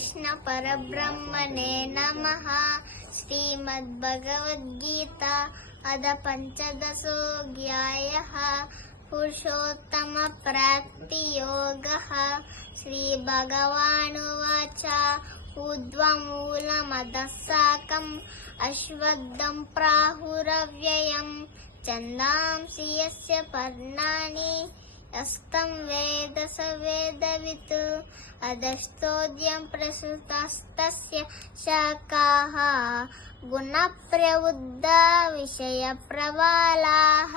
कृष्ण परब्रह्मणे नमः। श्रीमद्भगवद्गीता अथ पंचदशोऽध्यायः। पुरुषोत्तम प्राप्तियोगः। श्रीभगवानुवाच ऊर्ध्वमूलमधः शाखम् अश्वत्थं प्राहुरव्ययम् छन्दांसि यस्य पर्णानि यस्तं वेद स वेदवित्। अधस्तोऽद्यं प्रसृतास्तस्य शाखाः गुणप्रवृद्धा विषयप्रबलाः।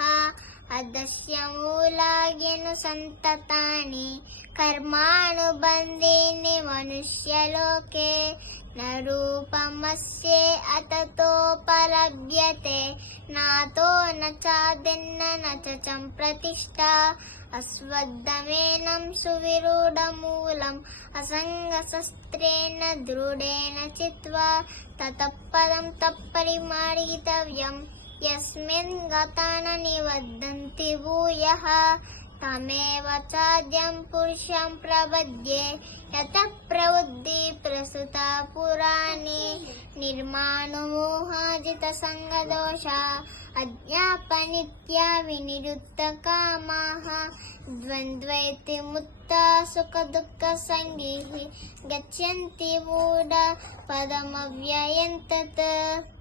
अधस्य मूलान्यनुसन्ततानि कर्मानुबन्धीनि मनुष्यलोके न रूपमस्य अततोपलभ्यते नातो न चादिन्न न च प्रतिष्ठा। अश्वत्थमेनं सुविरूढमूलम् असङ्गशस्त्रेण दृढेन चित्वा ततः पदं तत्परिमार्गितव्यम् यस्मिन् गता न निबध्नन्ति भूयः। तमेव चाद्यं पुरुषं प्रपद्ये यतः प्रवृत्ति प्रसृता पुराणे। निर्माणमोहाजितसङ्गदोषा अज्ञापनित्या विनिरुक्तकामाः द्वन्द्वैति मुक्ता सुखदुःखसङ्गैः गच्छन्ति मूढा पदमव्ययं तत्।